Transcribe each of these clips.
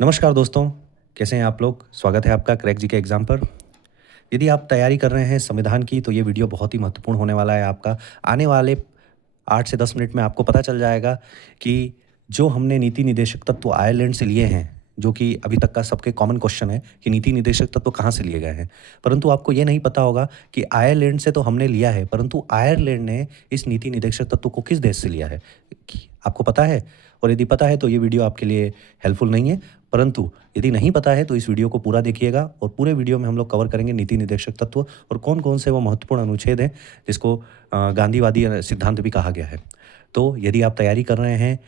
नमस्कार दोस्तों, कैसे हैं आप लोग? स्वागत है आपका क्रैक जीके एग्ज़ाम पर। यदि आप तैयारी कर रहे हैं संविधान की तो ये वीडियो बहुत ही महत्वपूर्ण होने वाला है आपका। आने वाले 8 से 10 मिनट में आपको पता चल जाएगा कि जो हमने नीति निदेशक तत्व आयरलैंड से लिए हैं, जो कि अभी तक का सबके कॉमन क्वेश्चन है कि नीति निदेशक तत्व कहाँ से लिए गए हैं। परंतु आपको ये नहीं पता होगा कि आयरलैंड से तो हमने लिया है, परंतु आयरलैंड ने इस नीति निदेशक तत्व को किस देश से लिया है? कि आपको पता है? और यदि पता है तो ये वीडियो आपके लिए हेल्पफुल नहीं है। परंतु यदि नहीं पता है तो इस वीडियो को पूरा देखिएगा और पूरे वीडियो में हम लोग कवर करेंगे नीति निदेशक तत्व और कौन-कौन से वो महत्वपूर्ण अनुच्छेद हैं जिसको गांधीवादी सिद्धांत भी कहा गया है। तो यदि आप तैयारी कर रहे हैं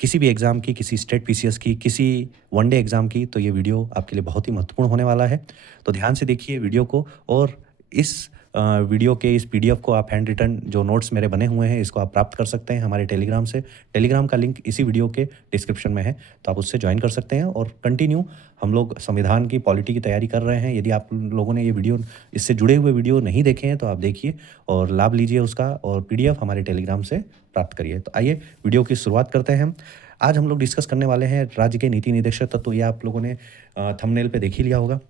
किसी भी एग्ज़ाम की, किसी स्टेट पीसीएस की, किसी वनडे एग्ज़ाम की, तो ये वीडियो आपके लिए बहुत ही महत्वपूर्ण होने वाला है। तो ध्यान से देखिए वीडियो को और इस वीडियो के इस पीडीएफ को आप हैंड रिटन जो नोट्स मेरे बने हुए हैं, इसको आप प्राप्त कर सकते हैं हमारे टेलीग्राम से। टेलीग्राम का लिंक इसी वीडियो के डिस्क्रिप्शन में है, तो आप उससे जॉइन कर सकते हैं और कंटिन्यू हम लोग संविधान की पॉलिटी की तैयारी कर रहे हैं। यदि आप लोगों ने ये वीडियो इससे जुड़े हुए वीडियो नहीं देखे हैं, तो आप देखिए और लाभ लीजिए उसका और पीडीएफ हमारे टेलीग्राम से प्राप्त करिए। तो आइए वीडियो की शुरुआत करते हैं हम। आज हम लोग डिस्कस करने वाले हैं राज्य के नीति निदेशक तत्व। ये आप लोगों ने थंबनेल पे देख ही लिया होगा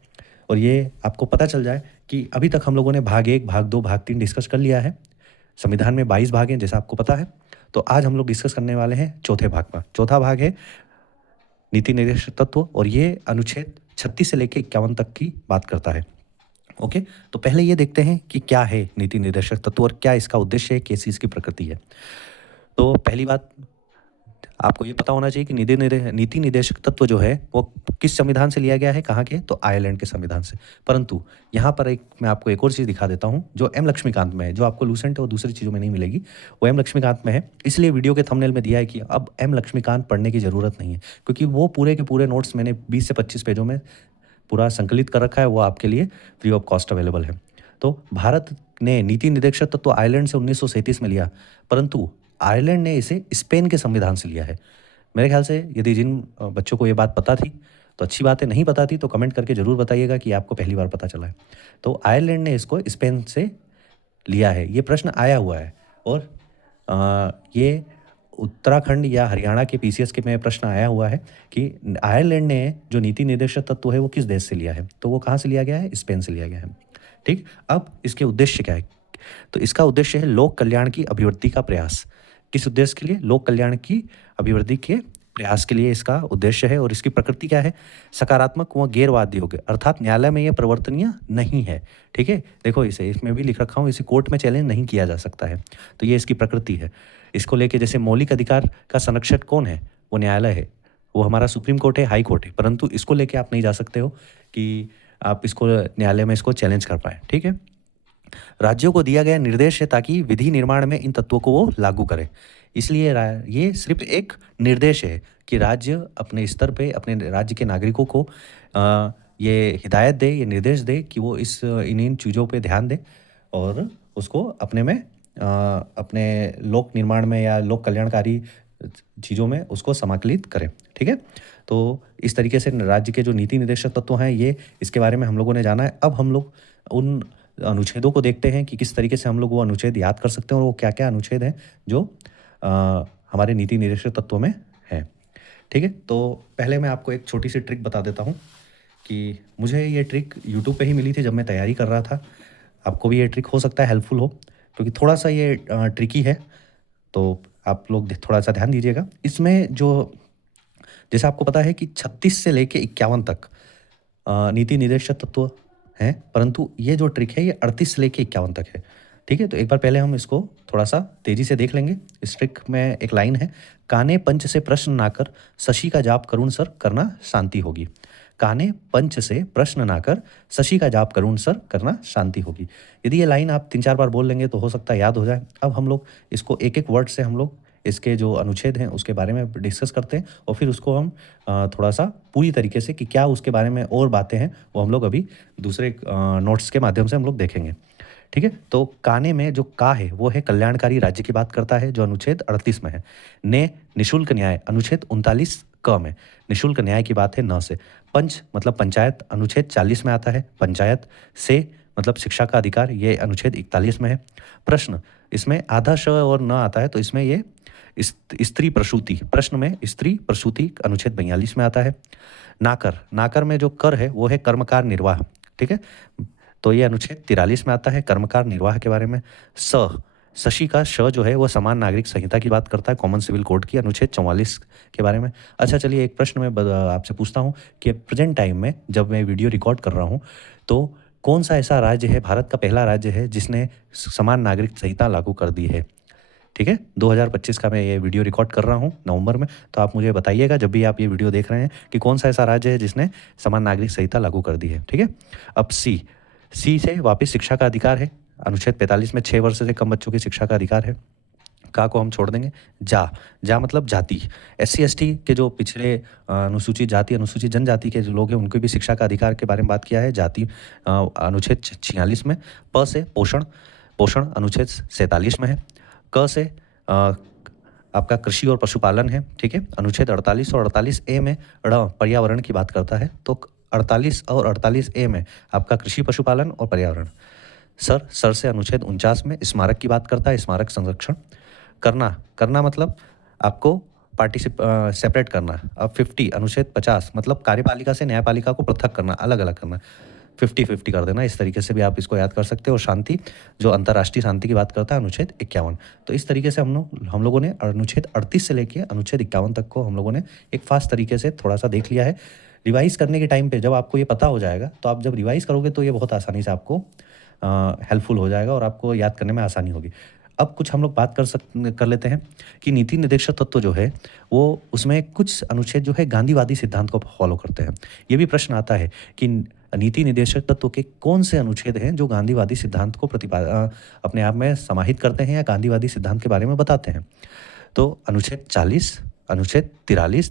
और ये आपको पता चल जाए कि अभी तक हम लोगों ने भाग 1, भाग 2, भाग 3 डिस्कस कर लिया है। संविधान में 22 भाग हैं जैसा आपको पता है। तो आज हम लोग डिस्कस करने वाले हैं चौथे भाग का। चौथा भाग है नीति निर्देशक तत्व और ये अनुच्छेद 36 से लेकर 51 तक की बात करता है। ओके, तो पहले ये देखते हैं कि क्या है नीति निर्देशक तत्व और क्या इसका उद्देश्य है, कैसी इसकी प्रकृति है। तो पहली बात आपको ये पता होना चाहिए कि नीति निदेशक तत्व जो है वो किस संविधान से लिया गया है, कहाँ के? तो आयरलैंड के संविधान से। परंतु यहाँ पर मैं आपको एक और चीज़ दिखा देता हूँ जो एम लक्ष्मीकांत में है, जो आपको लूसेंट और दूसरी चीज़ों में नहीं मिलेगी, वो एम लक्ष्मीकांत में है। इसलिए वीडियो के थंबनेल में दिया है कि अब एम लक्ष्मीकांत पढ़ने की ज़रूरत नहीं है, क्योंकि वो पूरे के पूरे नोट्स मैंने 20 से 25 पेजों में पूरा संकलित कर रखा है, वो आपके लिए फ्री ऑफ कॉस्ट अवेलेबल है। तो भारत ने नीति निदेशक तत्व आयरलैंड से 1937 में लिया, परंतु आयरलैंड ने इसे स्पेन के संविधान से लिया है। मेरे ख्याल से यदि जिन बच्चों को ये बात पता थी तो अच्छी बात है, नहीं पता थी तो कमेंट करके ज़रूर बताइएगा कि आपको पहली बार पता चला है। तो आयरलैंड ने इसको स्पेन से लिया है, ये प्रश्न आया हुआ है और ये उत्तराखंड या हरियाणा के पीसीएस के में प्रश्न आया हुआ है कि आयरलैंड ने जो नीति निर्देशक तत्व है वो किस देश से लिया है, तो वो कहाँ से लिया गया है? स्पेन से लिया गया है। ठीक, अब इसके उद्देश्य क्या है? तो इसका उद्देश्य है लोक कल्याण की अभिवृद्धि का प्रयास। किस उद्देश्य के लिए? लोक कल्याण की अभिवृद्धि के प्रयास के लिए इसका उद्देश्य है और इसकी प्रकृति क्या है? सकारात्मक व गैरवादी योग्य, अर्थात न्यायालय में यह परिवर्तनीय नहीं है। ठीक है, देखो इसे इसमें भी लिख रखा हूँ, इसे कोर्ट में चैलेंज नहीं किया जा सकता है। तो ये इसकी प्रकृति है। इसको लेके जैसे मौलिक अधिकार का संरक्षक कौन है? वो न्यायालय है, वो हमारा सुप्रीम कोर्ट है, हाई कोर्ट है, परंतु इसको लेके आप नहीं जा सकते हो कि आप इसको न्यायालय में इसको चैलेंज कर पाए। ठीक है, राज्यों को दिया गया निर्देश है ताकि विधि निर्माण में इन तत्वों को वो लागू करें। इसलिए ये सिर्फ एक निर्देश है कि राज्य अपने स्तर पे अपने राज्य के नागरिकों को ये हिदायत दे, ये निर्देश दे कि वो इन चीज़ों पे ध्यान दें और उसको अपने में अपने लोक निर्माण में या लोक कल्याणकारी चीज़ों में उसको समाकलित करें। ठीक है, तो इस तरीके से राज्य के जो नीति निर्देशक तत्व हैं ये, इसके बारे में हम लोगों ने जाना है। अब हम लोग उन अनुच्छेदों को देखते हैं कि किस तरीके से हम लोग वो अनुच्छेद याद कर सकते हैं और वो क्या-क्या अनुच्छेद हैं जो अ, हमारे नीति निर्देशक तत्वों में हैं। ठीक है, तो पहले मैं आपको एक छोटी सी ट्रिक बता देता हूँ कि मुझे ये ट्रिक यूट्यूब पे ही मिली थी जब मैं तैयारी कर रहा था। आपको भी ये ट्रिक हो सकता है हेल्पफुल हो, क्योंकि थोड़ा-सा ये ट्रिकी है, तो आप लोग थोड़ा-सा ध्यान दीजिएगा। इसमें जो जैसे आपको पता है कि 36 से लेके 51 तक नीति निर्देशक तत्व हैं, परंतु ये जो ट्रिक है ये 38 से लेके 51 तक है। ठीक है, तो एक बार पहले हम इसको थोड़ा-सा तेज़ी से देख लेंगे। इस ट्रिक में एक लाइन है, काने पंच से प्रश्न ना कर, शशि का जाप करुण सर करना शांति होगी। काने पंच से प्रश्न ना कर, शशि का जाप करुण सर करना शांति होगी। यदि ये लाइन आप 3-4 बार बोल लेंगे तो हो सकता है याद हो जाए। अब हम लोग इसको एक-एक वर्ड से हम लोग इसके जो अनुच्छेद हैं उसके बारे में डिस्कस करते हैं और फिर उसको हम थोड़ा-सा पूरी तरीके से कि क्या उसके बारे में और बातें हैं, वो हम लोग अभी दूसरे नोट्स के माध्यम से हम लोग देखेंगे। ठीक है, तो काने में जो का है वो है कल्याणकारी राज्य की बात करता है, जो अनुच्छेद 38 में है। ने निःशुल्क न्याय, अनुच्छेद 39 क में निःशुल्क न्याय की बात है न से। पंच मतलब पंचायत, अनुच्छेद 40 में आता है। पंचायत से मतलब शिक्षा का अधिकार, ये अनुच्छेद 41 में है। प्रश्न, इसमें आधा श और न आता है, तो इसमें ये स्त्री प्रसूति, प्रश्न में स्त्री प्रसूति अनुच्छेद 42 में आता है। नाकर, नाकर में जो कर है वो है कर्मकार निर्वाह, ठीक है, तो ये अनुच्छेद 43 में आता है कर्मकार निर्वाह के बारे में। शशि का श जो है वो समान नागरिक संहिता की बात करता है, कॉमन सिविल कोड की, अनुच्छेद 44 के बारे में। अच्छा चलिए एक प्रश्न मैं आपसे पूछता हूँ कि प्रेजेंट टाइम में जब मैं वीडियो रिकॉर्ड कर रहा हूँ तो कौन सा ऐसा राज्य है, भारत का पहला राज्य है जिसने समान नागरिक संहिता लागू कर दी है? ठीक है, 2025 का मैं ये वीडियो रिकॉर्ड कर रहा हूँ नवंबर में, तो आप मुझे बताइएगा जब भी आप ये वीडियो देख रहे हैं कि कौन सा ऐसा राज्य है जिसने समान नागरिक संहिता लागू कर दी है। ठीक है, अब सी से वापस शिक्षा का अधिकार है, अनुच्छेद 45 में 6 वर्ष से कम बच्चों की शिक्षा का अधिकार है। का को हम छोड़ देंगे। जा मतलब जाति, SC ST के जो पिछड़े अनुसूचित जाति अनुसूचित जनजाति के जो लोग हैं उनको भी शिक्षा का अधिकार के बारे में बात किया है, जाति अनुच्छेद 46 में। प से पोषण, पोषण अनुच्छेद 47 में है। क से आपका कृषि और पशुपालन है, ठीक है, अनुच्छेद 48 और 48A में पर्यावरण की बात करता है, तो 48 और 48A में आपका कृषि पशुपालन और पर्यावरण। सर से अनुच्छेद 49 में स्मारक की बात करता है, स्मारक संरक्षण। करना मतलब आपको सेपरेट करना। अब 50 अनुच्छेद 50 मतलब कार्यपालिका से न्यायपालिका को पृथक करना, अलग अलग करना, 50-50 कर देना। इस तरीके से भी आप इसको याद कर सकते हो। और शांति जो अंतर्राष्ट्रीय शांति की बात करता है, अनुच्छेद 51। तो इस तरीके से हम लोगों ने अनुच्छेद 38 से लेके अनुच्छेद 51 तक को हम लोगों ने एक फास्ट तरीके से थोड़ा सा देख लिया है। रिवाइज़ करने के टाइम पे जब आपको ये पता हो जाएगा तो आप जब रिवाइज़ करोगे तो ये बहुत आसानी से आपको हेल्पफुल हो जाएगा और आपको याद करने में आसानी होगी। अब कुछ हम लोग बात कर लेते हैं कि नीति निर्देशक तत्व जो है वो उसमें कुछ अनुच्छेद जो है गांधीवादी सिद्धांत को फॉलो करते हैं। ये भी प्रश्न आता है कि नीति निर्देशक तत्व के कौन से अनुच्छेद हैं जो गांधीवादी सिद्धांत को अपने आप में समाहित करते हैं या गांधीवादी सिद्धांत के बारे में बताते हैं। तो अनुच्छेद 40, अनुच्छेद 43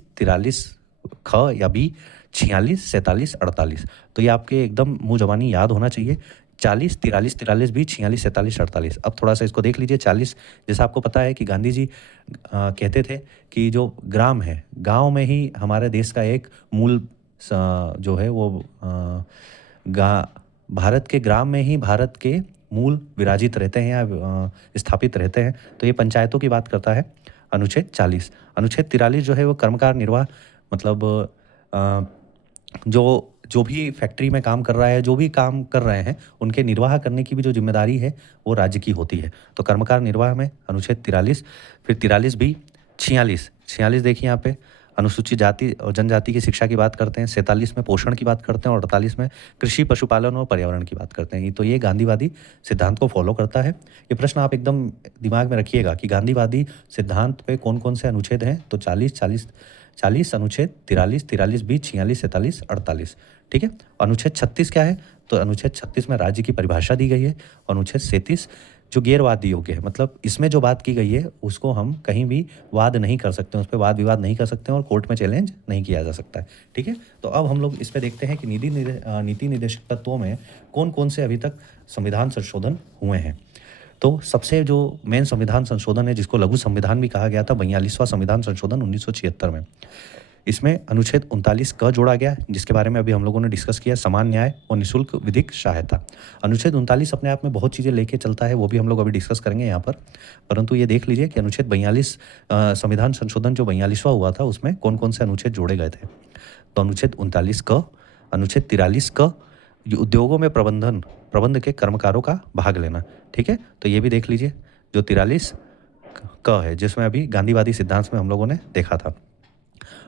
ख या बी, 46, 47, 48। तो ये आपके एकदम मुँह ज़बानी याद होना चाहिए। 40, 43 भी, 46, 47, 48। अब थोड़ा सा इसको देख लीजिए। 40 जैसा आपको पता है कि गांधी जी कहते थे कि जो ग्राम है, गांव में ही हमारे देश का एक मूल जो है वो भारत के ग्राम में ही भारत के मूल विराजित रहते हैं या स्थापित रहते हैं। तो ये पंचायतों की बात करता है, अनुच्छेद 40। अनुच्छेद 43 जो है वो कर्मकार निर्वाह मतलब जो भी फैक्ट्री में काम कर रहा है, जो भी काम कर रहे हैं, उनके निर्वाह करने की भी जो जिम्मेदारी है वो राज्य की होती है। तो कर्मकार निर्वाह में अनुच्छेद 43, फिर 43 भी, 46 देखिए यहाँ पे अनुसूचित जाति और जनजाति की शिक्षा की बात करते हैं, 47 में पोषण की बात करते हैं और 48 में कृषि पशुपालन और पर्यावरण की बात करते हैं। तो ये गांधीवादी सिद्धांत को फॉलो करता है। ये प्रश्न आप एकदम दिमाग में रखिएगा कि गांधीवादी सिद्धांत पे कौन कौन से अनुच्छेद हैं। तो 40 अनुच्छेद, 43 भी, 46, 47, 48। ठीक है, अनुच्छेद 36 क्या है? तो अनुच्छेद 36 में राज्य की परिभाषा दी गई है। अनुच्छेद 37 जो गैरवाद योग्य है, मतलब इसमें जो बात की गई है उसको हम कहीं भी वाद नहीं कर सकते, उस पर वाद विवाद नहीं कर सकते और कोर्ट में चैलेंज नहीं किया जा सकता है। ठीक है, तो अब हम लोग इस पर देखते हैं कि नीति निर्देशक तत्वों में कौन कौन से अभी तक संविधान संशोधन हुए हैं। तो सबसे जो मेन संविधान संशोधन है जिसको लघु संविधान भी कहा गया था, 42वां संविधान संशोधन 1976 में। इसमें अनुच्छेद 39 क जोड़ा गया जिसके बारे में अभी हम लोगों ने डिस्कस किया, समान न्याय और निःशुल्क विधिक सहायता। अनुच्छेद 39 अपने आप में बहुत चीज़ें लेके चलता है, वो भी हम लोग अभी डिस्कस करेंगे यहाँ पर। परंतु ये देख लीजिए कि अनुच्छेद 42 संविधान संशोधन जो 42वां हुआ था उसमें कौन कौन से अनुच्छेद जोड़े गए थे। तो अनुच्छेद 39 क, अनुच्छेद 43 क, उद्योगों में प्रबंध के कर्मकारों का भाग लेना। ठीक है, तो ये भी देख लीजिए जो 43 क है जिसमें अभी गांधीवादी सिद्धांत में हम लोगों ने देखा था।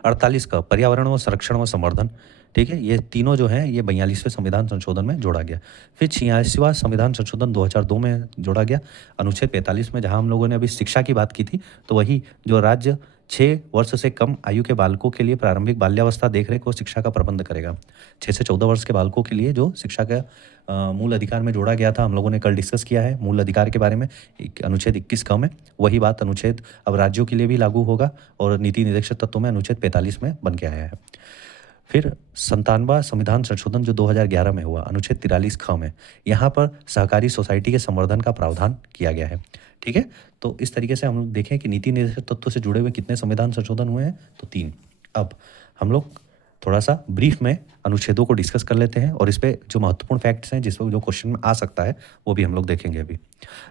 48 का पर्यावरण व संरक्षण व संवर्धन। ठीक है, ये तीनों जो हैं ये 42वें संविधान संशोधन में जोड़ा गया। फिर 86वां संविधान संशोधन 2002 में जोड़ा गया अनुच्छेद 45 में, जहां हम लोगों ने अभी शिक्षा की बात की थी। तो वही जो राज्य 6 वर्ष से कम आयु के बालकों के लिए प्रारंभिक बाल्यावस्था देखरेख और शिक्षा का प्रबंध करेगा। 6 से 14 वर्ष के बालकों के लिए जो शिक्षा का मूल अधिकार में जोड़ा गया था, हम लोगों ने कल डिस्कस किया है मूल अधिकार के बारे में, अनुच्छेद 21 क में। वही बात अनुच्छेद अब राज्यों के लिए भी लागू होगा और नीति निर्देशक तत्वों में अनुच्छेद 45 में बन के आया है। फिर 97वां संविधान संशोधन जो 2011 में हुआ, अनुच्छेद 43 ख में, यहाँ पर सहकारी सोसाइटी के संवर्धन का प्रावधान किया गया है। ठीक है, तो इस तरीके से हम लोग देखें कि नीति निर्देशक तत्व से जुड़े हुए कितने संविधान संशोधन हुए हैं, तो 3। अब हम लोग थोड़ा सा ब्रीफ में अनुच्छेदों को डिस्कस कर लेते हैं और इस पे जो महत्वपूर्ण फैक्ट्स हैं, जिस पर जो क्वेश्चन में आ सकता है, वो भी हम लोग देखेंगे अभी।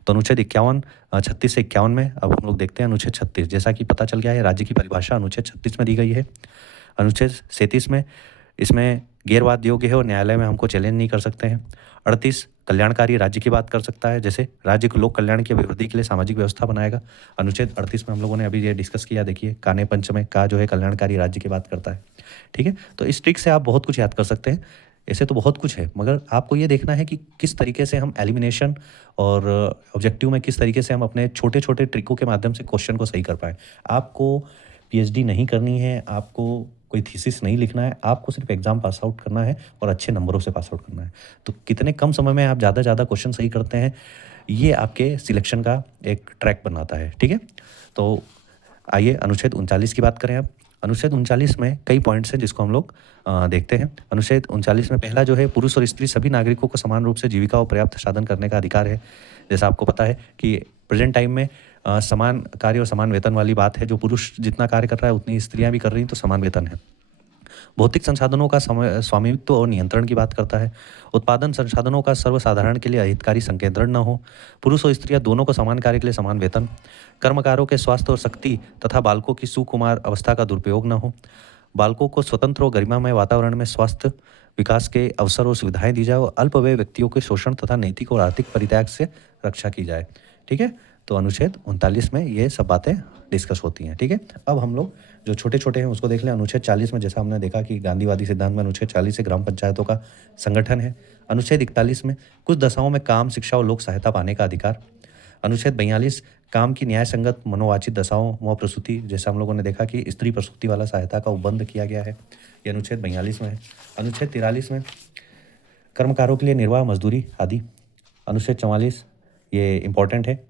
तो अनुच्छेद 51 36 से 51 में अब हम लोग देखते हैं अनुच्छेद 36। जैसा कि पता चल गया है, राज्य की परिभाषा अनुच्छेद 36 में दी गई है। अनुच्छेद 37 में इसमें गैरवाद योग्य है और न्यायालय में हमको चैलेंज नहीं कर सकते हैं। 38 कल्याणकारी राज्य की बात कर सकता है, जैसे राज्य को लोक कल्याण की अभिवृद्धि के लिए सामाजिक व्यवस्था बनाएगा। अनुच्छेद 38 में हम लोगों ने अभी ये डिस्कस किया, देखिए काने पंच में का जो है कल्याणकारी राज्य की बात करता है। ठीक है, तो इस ट्रिक से आप बहुत कुछ याद कर सकते हैं। ऐसे तो बहुत कुछ है, मगर आपको ये देखना है कि किस तरीके से हम एलिमिनेशन और ऑब्जेक्टिव में किस तरीके से हम अपने छोटे छोटे ट्रिकों के माध्यम से क्वेश्चन को सही कर पाएँ। आपको पीएचडी नहीं करनी है, आपको कोई थीसिस नहीं लिखना है, आपको सिर्फ एग्ज़ाम पास आउट करना है और अच्छे नंबरों से पास आउट करना है। तो कितने कम समय में आप ज़्यादा से ज़्यादा क्वेश्चन सही करते हैं, ये आपके सिलेक्शन का एक ट्रैक बनाता है। ठीक है, तो आइए अनुच्छेद 39 की बात करें अब। अनुच्छेद 39 में कई पॉइंट्स हैं जिसको हम लोग देखते हैं। अनुच्छेद 39 में पहला जो है, पुरुष और स्त्री सभी नागरिकों को समान रूप से जीविका और पर्याप्त साधन करने का अधिकार है। जैसा आपको पता है कि प्रेजेंट टाइम में समान कार्य और समान वेतन वाली बात है। जो पुरुष जितना कार्य कर रहा है उतनी स्त्रियां भी कर रही हैं, तो समान वेतन है। भौतिक संसाधनों का स्वामित्व और नियंत्रण की बात करता है। उत्पादन संसाधनों का सर्वसाधारण के लिए अहितकारी संकेंद्रण न हो। पुरुष और स्त्रियां दोनों को समान कार्य के लिए समान वेतन। कर्मकारों के स्वास्थ्य और शक्ति तथा बालकों की सुकुमार अवस्था का दुरुपयोग न हो। बालकों को स्वतंत्र और गरिमामय वातावरण में स्वास्थ्य विकास के अवसर और सुविधाएं दी जाए और अल्पवय व्यक्तियों के शोषण तथा नैतिक और आर्थिक परित्याग से रक्षा की जाए। ठीक है, तो अनुच्छेद 39 में ये सब बातें डिस्कस होती हैं। ठीक है, अब हम लोग जो छोटे छोटे हैं उसको देख लें। अनुच्छेद 40 में जैसा हमने देखा कि गांधीवादी सिद्धांत में अनुच्छेद 40 से ग्राम पंचायतों का संगठन है। अनुच्छेद 41 में कुछ दशाओं में काम, शिक्षा और लोक सहायता पाने का अधिकार। अनुच्छेद 42 काम की न्याय संगत मनोवांछित दशाओं व प्रसूति, जैसा हम लोगों ने देखा कि स्त्री प्रसूति वाला सहायता का उपबंध किया गया है, ये अनुच्छेद 42 में है। अनुच्छेद 43 में कर्मकारों के लिए निर्वाह मजदूरी आदि। अनुच्छेद 44 ये इंपॉर्टेंट है,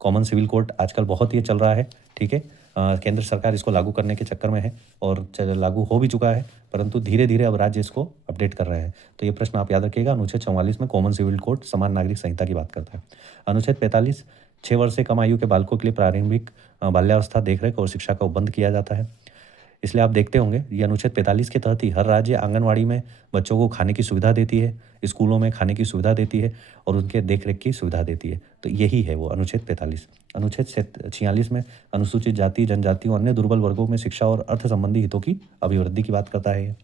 कॉमन सिविल कोड आजकल बहुत ये चल रहा है। ठीक है, केंद्र सरकार इसको लागू करने के चक्कर में है और लागू हो भी चुका है, परंतु धीरे धीरे अब राज्य इसको अपडेट कर रहे हैं। तो ये प्रश्न आप याद रखिएगा। अनुच्छेद 44 में कॉमन सिविल कोड समान नागरिक संहिता की बात करता है। अनुच्छेद 45 6 वर्ष से कम आयु के बालकों के लिए प्रारंभिक बाल्यावस्था देखरेख और शिक्षा का उपबंध किया जाता है। इसलिए आप देखते होंगे ये अनुच्छेद 45 के तहत ही हर राज्य आंगनवाड़ी में बच्चों को खाने की सुविधा देती है, स्कूलों में खाने की सुविधा देती है और उनके देखरेख की सुविधा देती है। तो यही है वो अनुच्छेद 45। अनुच्छेद 46 में अनुसूचित जाति, जनजातियों, अन्य दुर्बल वर्गों में शिक्षा और अर्थ संबंधी हितों की अभिवृद्धि की बात करता है।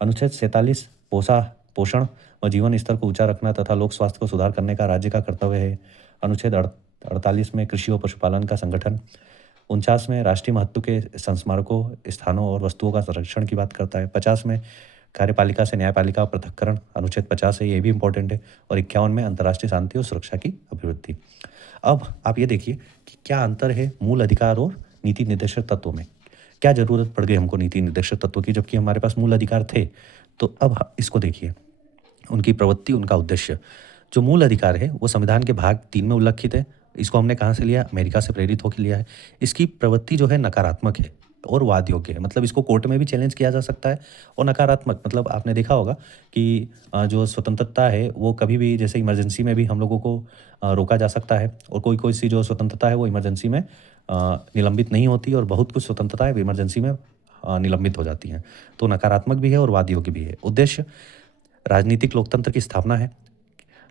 अनुच्छेद 47 पोषण व जीवन स्तर को ऊंचा रखना तथा लोक स्वास्थ्य को सुधार करने का राज्य का कर्तव्य है। अनुच्छेद 48 में कृषि और पशुपालन का संगठन। 49 में राष्ट्रीय महत्व के संस्मारकों, स्थानों और वस्तुओं का संरक्षण की बात करता है। 50 में कार्यपालिका से न्यायपालिका पृथक्करण, अनुच्छेद 50 है, ये भी इंपॉर्टेंट है। और 51 में अंतर्राष्ट्रीय शांति और सुरक्षा की अभिवृद्धि। अब आप ये देखिए कि क्या अंतर है मूल अधिकार और नीति निर्देशक तत्वों में। क्या ज़रूरत पड़ गई हमको नीति निर्देशक तत्वों की, जबकि हमारे पास मूल अधिकार थे। तो अब इसको देखिए, उनकी प्रवृत्ति, उनका उद्देश्य। जो मूल अधिकार है वो संविधान के भाग 3 में उल्लिखित है। इसको हमने कहाँ से लिया? अमेरिका से प्रेरित होकर लिया है। इसकी प्रवृत्ति जो है नकारात्मक है और वाद योग्य है, मतलब इसको कोर्ट में भी चैलेंज किया जा सकता है। और नकारात्मक मतलब आपने देखा होगा कि जो स्वतंत्रता है वो कभी भी, जैसे इमरजेंसी में भी हम लोगों को रोका जा सकता है, और कोई कोई सी जो स्वतंत्रता है वो इमरजेंसी में निलंबित नहीं होती, और बहुत कुछ स्वतंत्रता है इमरजेंसी में निलंबित हो जाती हैं। तो नकारात्मक भी है और वाद योग्य भी है। उद्देश्य राजनीतिक लोकतंत्र की स्थापना है।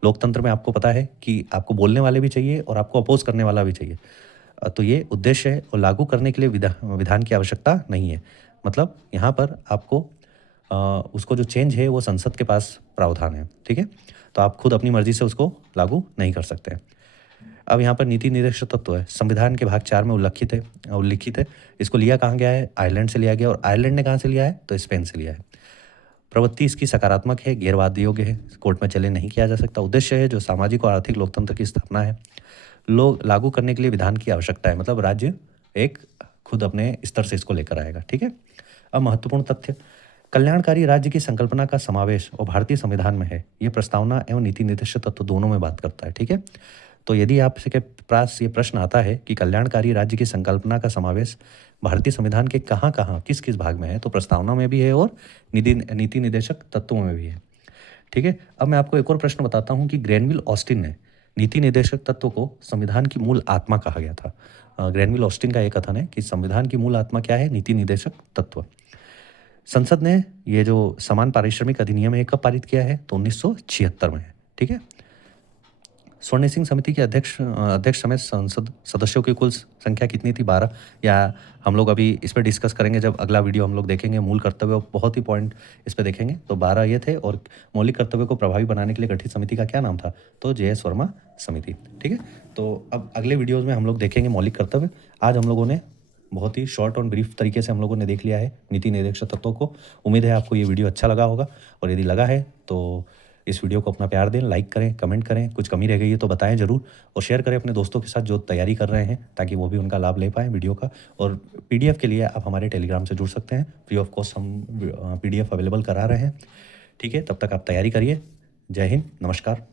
लोकतंत्र में आपको पता है कि आपको बोलने वाले भी चाहिए और आपको अपोज करने वाला भी चाहिए। तो ये उद्देश्य है, और लागू करने के लिए विधान की आवश्यकता नहीं है। मतलब यहाँ पर आपको उसको जो चेंज है वो संसद के पास प्रावधान है। ठीक है, तो आप खुद अपनी मर्जी से उसको लागू नहीं कर सकते हैं। अब यहाँ पर नीति निर्देशक तत्व है, संविधान के भाग 4 में उल्लिखित है। इसको लिया कहाँ गया है? आयरलैंड से लिया गया। और आयरलैंड ने कहाँ से लिया है? तो स्पेन से लिया है। प्रवृत्ति इसकी सकारात्मक है, गैरवाद योग्य है, कोर्ट में चैलेंज नहीं किया जा सकता। उद्देश्य है जो सामाजिक और आर्थिक लोकतंत्र की स्थापना है। लोग लागू करने के लिए विधान की आवश्यकता है, मतलब राज्य एक खुद अपने स्तर से इसको लेकर आएगा। ठीक है, अब महत्वपूर्ण तथ्य, कल्याणकारी राज्य की संकल्पना का समावेश और भारतीय संविधान में है। ये प्रस्तावना एवं नीति निर्देशक तत्व दोनों में बात करता है। ठीक है, तो यदि आपसे के पास ये प्रश्न आता है कि कल्याणकारी राज्य की संकल्पना का समावेश भारतीय संविधान के कहाँ कहाँ किस किस भाग में है, तो प्रस्तावना में भी है और नीति निर्देशक तत्वों में भी है। ठीक है, अब मैं आपको एक और प्रश्न बताता हूँ कि ग्रैनविल ऑस्टिन ने नीति निर्देशक तत्व को संविधान की मूल आत्मा कहा गया था। ग्रैनविल ऑस्टिन का एक कथन है कि संविधान की मूल आत्मा क्या है? नीति निर्देशक तत्व। संसद ने ये जो समान पारिश्रमिक अधिनियम है कब पारित किया है? तो 1976 में है। ठीक है। स्वर्ण सिंह समिति के अध्यक्ष समेत संसद सदस्यों की कुल संख्या कितनी थी? 12। या हम लोग अभी इस पे डिस्कस करेंगे जब अगला वीडियो हम लोग देखेंगे मूल कर्तव्य, बहुत ही पॉइंट इस पे देखेंगे। तो 12 ये थे और मौलिक कर्तव्य को प्रभावी बनाने के लिए गठित समिति का क्या नाम था? तो JS वर्मा समिति। ठीक है। तो अब अगले वीडियोज़ में हम लोग देखेंगे मौलिक कर्तव्य। आज हम लोगों ने बहुत ही शॉर्ट और ब्रीफ तरीके से हम लोगों ने देख लिया है नीति निर्देशक तत्वों को। उम्मीद है आपको ये वीडियो अच्छा लगा होगा, और यदि लगा है तो इस वीडियो को अपना प्यार दें, लाइक करें, कमेंट करें, कुछ कमी रह गई है तो बताएं ज़रूर, और शेयर करें अपने दोस्तों के साथ जो तैयारी कर रहे हैं, ताकि वो भी उनका लाभ ले पाएँ वीडियो का। और PDF के लिए आप हमारे टेलीग्राम से जुड़ सकते हैं, फ्री ऑफ कॉस्ट हम PDF अवेलेबल करा रहे हैं। ठीक है, तब तक आप तैयारी करिए। जय हिंद, नमस्कार।